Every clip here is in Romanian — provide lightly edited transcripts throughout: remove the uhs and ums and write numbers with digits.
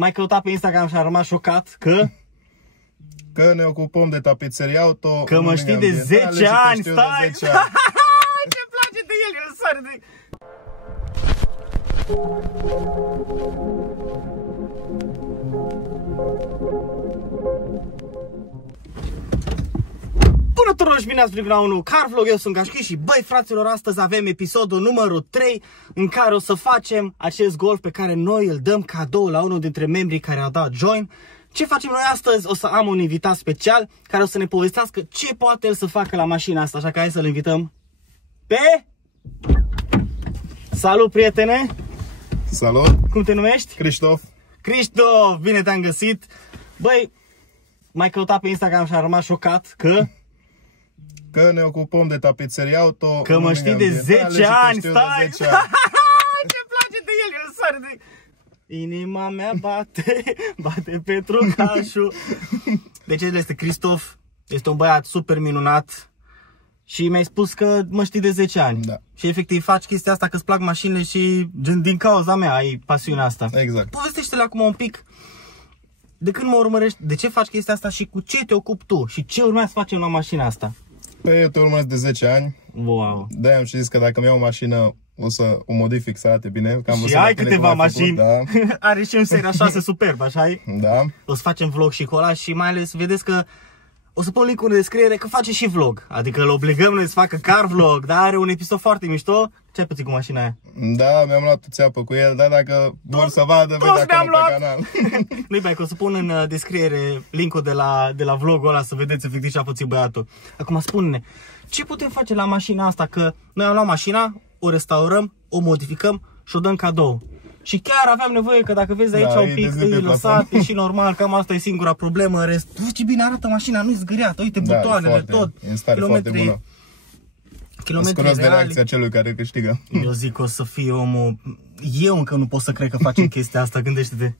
mai căutat pe Instagram și a rămas șocat că ne ocupăm de tapiserie auto. Că mă știi de 10 ani, stai! Ce-mi place de el, el sare de... Bună tuturor și bine ați venit la unul Carvlog, eu sunt Gașchi și băi fraților, astăzi avem episodul numărul 3 în care o să facem acest golf pe care noi îl dăm cadou la unul dintre membrii care a dat join. Ce facem noi astăzi? O să am un invitat special care o să ne povestească ce poate el să facă la mașina asta, așa că hai să-l invităm pe... Salut, prietene! Salut! Cum te numești? Cristof. Cristof, bine te-am găsit! Băi, m-ai căutat pe Instagram și a rămas șocat că ne ocupăm de tapiserie auto. Că mă știi de 10 ani, stai! Ce-mi place de el, el sare de... Inima mea bate pentru cașul. Deci el este Cristof, este un băiat super minunat și mi-ai spus că mă știi de 10 ani. Da. Și efectiv faci chestia asta, că-ți plac mașinile și din cauza mea ai pasiunea asta. Exact. Povestește-le acum un pic de când mă urmărești, de ce faci chestia asta și cu ce te ocupi tu și ce urmează să facem la mașina asta. Păi eu te urmăresc de 10 ani. Wow. De-aia am și zis că dacă mi-au o mașină o să o modific să arate bine. Că am și ai câteva mașini. Da. Are și un Seria 6 superb, așa-i? Da. O să facem vlog și cu ăla și mai ales vedeți că o să pun link-ul în descriere că face și vlog. Adică îl obligăm noi să facă car vlog, dar are un episod foarte mișto. Ce ai pățit cu mașina aia? Da, mi-am luat o țeapă cu el, dar dacă vor să vadă, vezi acolo pe canal. Nu-i bai, că o să pun în descriere link-ul de la vlogul ăla să vedeți efectiv ce a pățit băiatul. Acum spune-ne, ce putem face la mașina asta? Că noi am luat mașina, o restaurăm, o modificăm și o dăm cadou. Și chiar aveam nevoie că dacă vezi aici un pic e lăsat, e și normal, cam asta e singura problemă. În rest, uite ce bine arată mașina, nu-i zgâriată, uite butoanele, tot. E în stare foarte bună. Kilometri reali. De reacția celui care câștigă. Eu zic că o să fie omul... Eu încă nu pot să cred că facem chestia asta, gândește-te.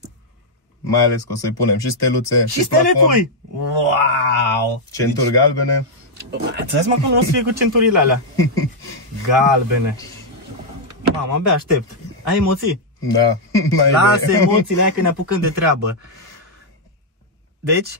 Mai ales că o să-i punem și steluțe și stele pui! Wow! Centuri galbene. Îți dai seama că nu o să fie cu centurile alea? Galbene. Mamă, abia aștept. Ai emoții? Da. Lasă emoțiile aia că ne apucăm de treabă. Deci,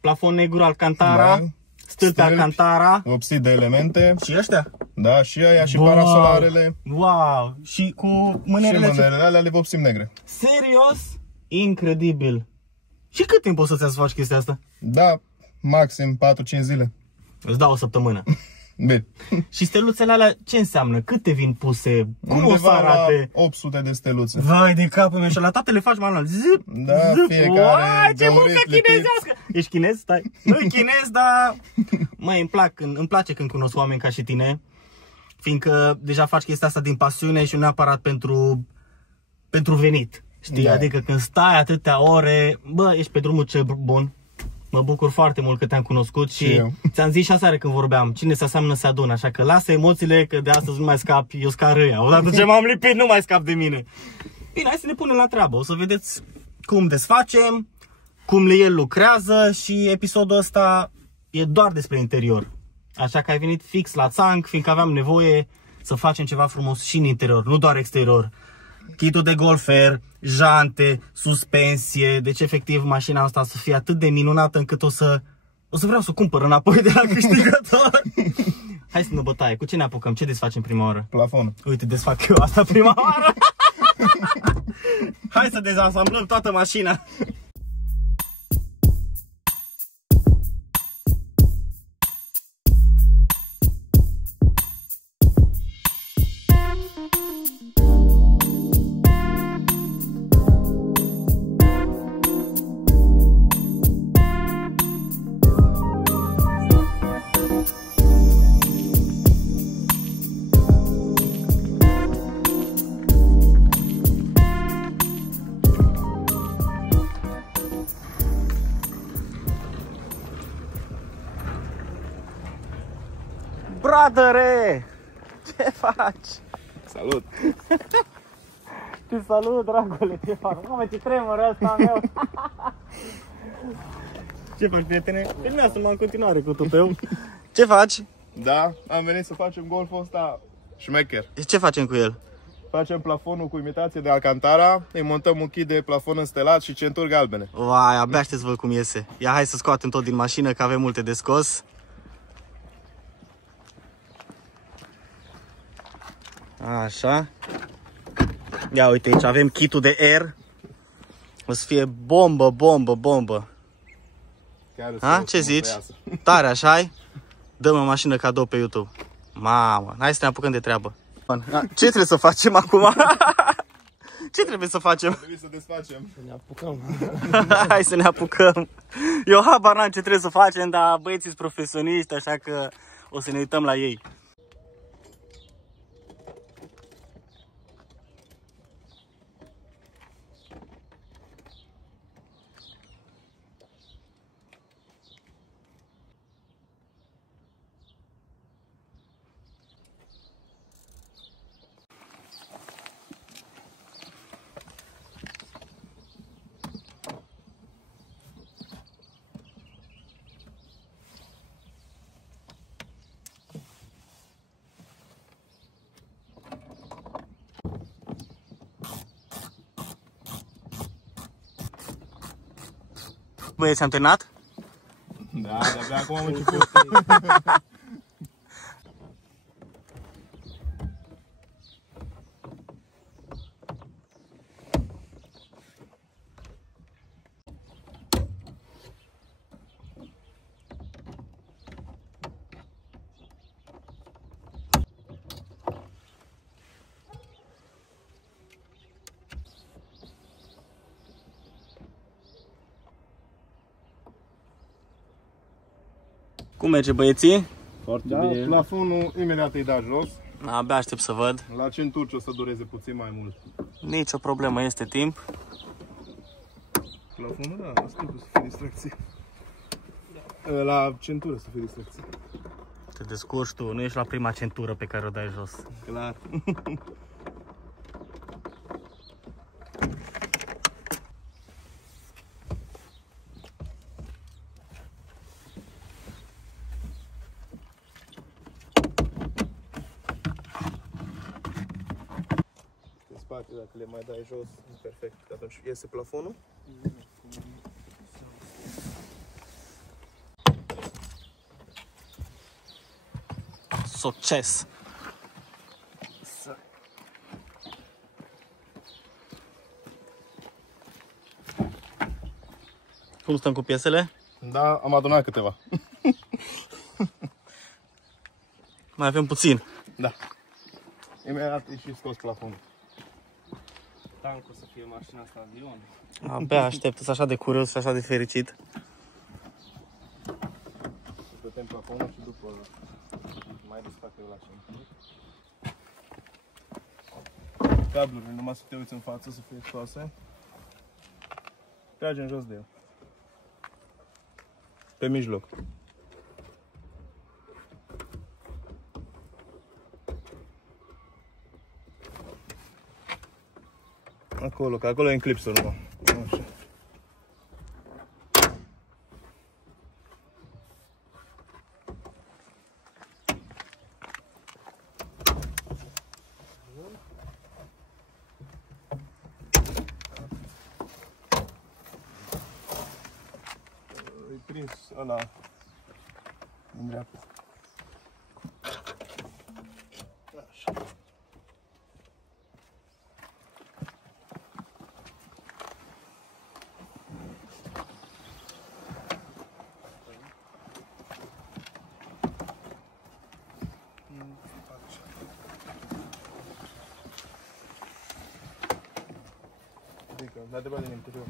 plafon negru Alcantara, da. Stâlpi Alcantara, vopsit de elemente. Și ăștia? Da, și aia, și parasolarele. Wow! Și cu mânerele. Și mânerele alea le vopsim negre. Serios? Incredibil. Și cât timp o să-ți ia să faci chestia asta? Da, maxim 4-5 zile. Îți dau o săptămână. Bine. Și steluțele alea ce înseamnă? Câte vin puse? Cum o să arate? 800 de steluțe. Vai de capul meu, și la toate le faci manual. Zip, da, zip. Fiecare. Uai, ce muncă chinezească! Ești chinez? Stai. Nu-i chinez, dar... Măi, îmi place când cunosc oameni ca și tine. Fiindcă deja faci chestia asta din pasiune și nu neapărat pentru venit. Știi? Da. Adică când stai atâtea ore, bă, ești pe drumul cel bun. Mă bucur foarte mult că te-am cunoscut și ți-am zis și aseară când vorbeam, cine se aseamnă se adună, așa că lasă emoțiile că de astăzi nu mai scap, eu scar ăia. Odată ce m-am lipit nu mai scap de mine. Bine, hai să ne punem la treabă, o să vedeți cum desfacem, cum el lucrează și episodul ăsta e doar despre interior. Așa că ai venit fix la țanc, fiindcă aveam nevoie să facem ceva frumos și în interior, nu doar exterior. Kitul de golfer, jante, suspensie, deci efectiv mașina asta să fie atât de minunată încât o să vreau să o cumpăr înapoi de la câștigător. Hai să nu bătaie, cu ce ne apucăm? Ce desfacem prima oară? Plafon. Uite, desfac eu asta prima oară. Hai să dezasamblăm toată mașina. Bradăre! Ce faci? Salut! Te salut, dragule, ce faci? Mamă, ce tremură ăsta meu! Ce faci, prietene? Terminați-mă în continuare cu tupeu. Ce faci? Da, am venit să facem golful ăsta șmecher. Ce facem cu el? Facem plafonul cu imitație de Alcantara, îi montăm un kit de plafon înstelat și centuri galbene. Vai, abia aștept să văd cum iese. Ia, hai să scoatem tot din mașină, că avem multe de scos. Așa. Ia uite, aici avem kitul de air. O să fie bombă, bombă, bombă. Ha? Ce zici? Tare, așa-i? Dă-mi o mașină cadou pe YouTube. Mamă, hai să ne apucăm de treabă. Ce trebuie să facem acum? Ce trebuie să facem? Trebuie să desfacem. Să ne apucăm. Hai să ne apucăm. Eu habar n-am ce trebuie să facem, dar băieții sunt profesioniști, așa că o să ne uităm la ei. Băieți, am terminat? Da, de-abia acum am început. Cum merge, băieții? Foarte bine. Plafonul imediat îi da jos. Abia aștept să văd. La centuri o să dureze puțin mai mult. Nici o problemă, este timp. Plafonul, da, asta să fie distracție. La centură să fie distracție. Te descurci tu, nu ești la prima centură pe care o dai jos. Clar. Spate, dacă le mai dai jos, perfect. Atunci iese plafonul. Succes! Cum stăm cu piesele? Da, am adunat câteva. Mai avem puțin. Da. Imediat e și scos plafonul. Tancul să fie mașina asta avion. Abia aștept, sunt așa de curios și așa de fericit. Să putem plafonul și după mai desfac eu la centuri. Cablurile, numai să te uiți în față, să fie scoase. Trage în jos de el. Pe mijloc. Acolo, că acolo e în clipsul numai. Așa. E prins ăla în dreapta. Așa. Dar de bani în interior.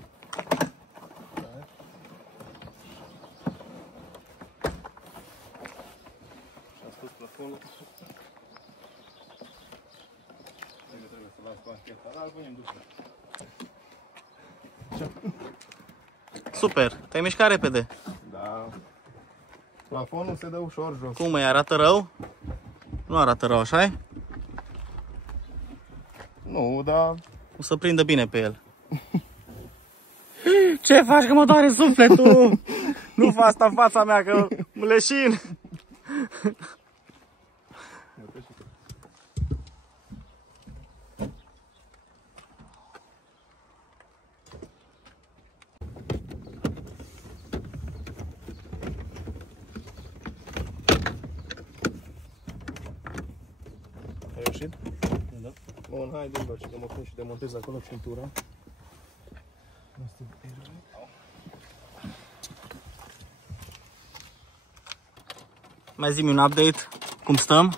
Și-am spus plafonul. Trebuie să las bancheta, dar punem după. Super, te-ai mișcat repede. Da. Plafonul se dă ușor jos. Cum îi arată rău? Nu arată rău, așa-i? Nu, dar... O să prindă bine pe el. Ce faci, că mă doare sufletul? Nu fă asta în fața mea, că mă leșin. sfârșit? Da. Bun, haide, bă, că mă pun și demontez acolo centura. Mai zi-mi un update, cum stăm?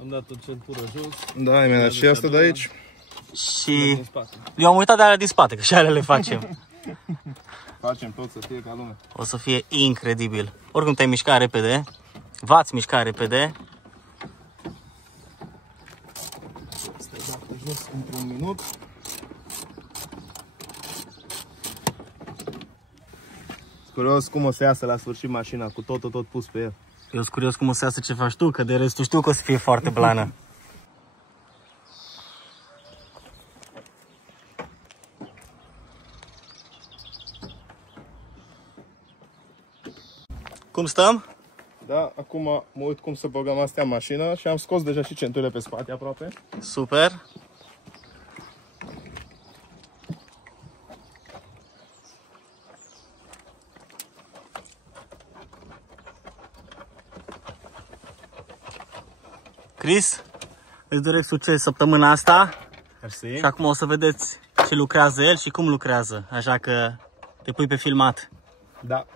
Am dat o centură jos. Da, mi-a dat și asta de aici. Și eu am uitat de alea din spate, că și alea le facem. Facem tot să fie ca lumea. O să fie incredibil. Oricum te-ai mișcat repede, v-ați mișcat repede. Stai dată jos într-un minut. Curios cum o să iasă la sfârșit mașina cu tot pus pe el. Eu sunt curios cum o să iasă ce faci tu, că de restul știu că o să fie foarte blană. Cum stăm? Da, acum mă uit cum să băgăm astea în mașină și am scos deja și centurile pe spate aproape. Super. Chris, îți doresc succes săptămâna asta. Mersi. Și acum o să vedeți ce lucrează el și cum lucrează, așa că te pui pe filmat. Da.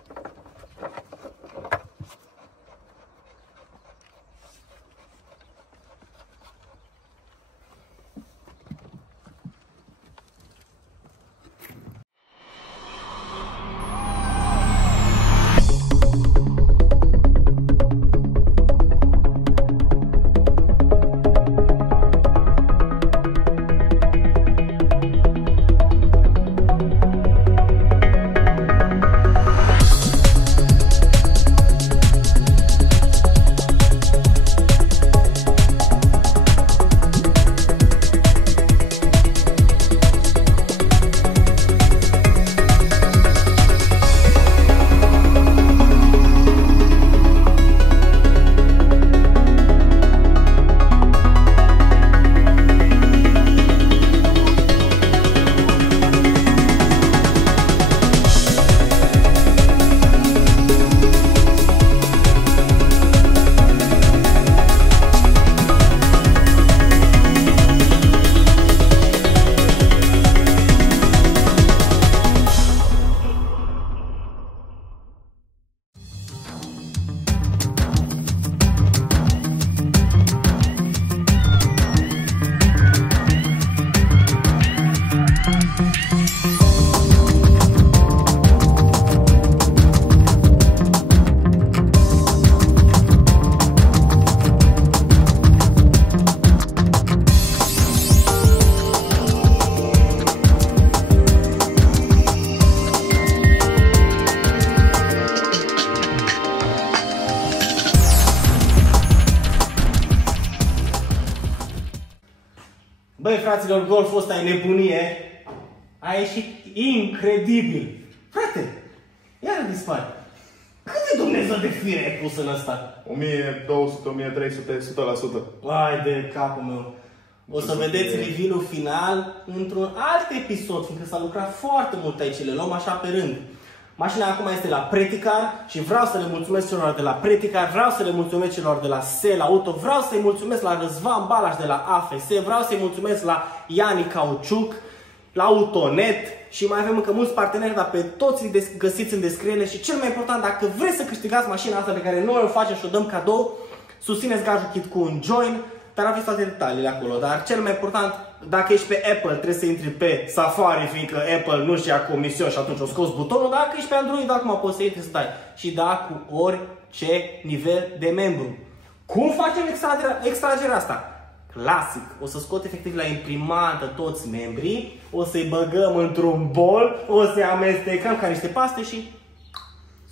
Băi, fraților, golful ăsta e nebunie. A ieșit incredibil. Frate, iară dispare. Cât de Dumnezeu de fire ai pus în ăsta? 1200, 1300, 100%. Hai de capul meu. O să vedeți reveal-ul final într-un alt episod, fiindcă s-a lucrat foarte mult aici, le luăm așa pe rând. Mașina acum este la Preticar și vreau să le mulțumesc celor de la Preticar, vreau să le mulțumesc celor de la Sel Auto, vreau să-i mulțumesc la Răzvan Balaș de la AFS, vreau să-i mulțumesc la Iani Cauciuc, la Autonet și mai avem încă mulți parteneri, dar pe toți îi găsiți în descriere și cel mai important, dacă vreți să câștigați mașina asta pe care noi o facem și o dăm cadou, susțineți Gaju Kit cu un join, dar aveți toate detaliile acolo. Dar cel mai important, dacă ești pe Apple, trebuie să intri pe Safari, fiindcă Apple nu-și ia comision și atunci o scos butonul. Dacă ești pe Android, acum poți să intri să dai. Și da, cu orice nivel de membru. Cum facem extragerea asta? Clasic. O să scot efectiv la imprimantă toți membrii, o să-i băgăm într-un bol, o să-i amestecăm ca niște paste și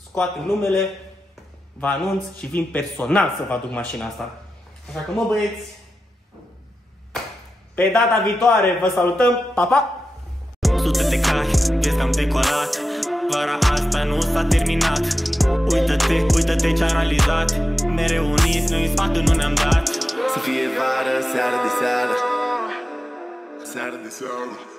scoatem numele, vă anunț și vin personal să vă aduc mașina asta. Așa că, mă băieți, pe data viitoare vă salutăm, pa, pa! Sute de cai, vezi că am decorat, vara asta nu s-a terminat. Uită-te ce-am realizat, mereu uniți, noi în spate nu ne-am dat. Să fie vară, seară de seară, seară de seară.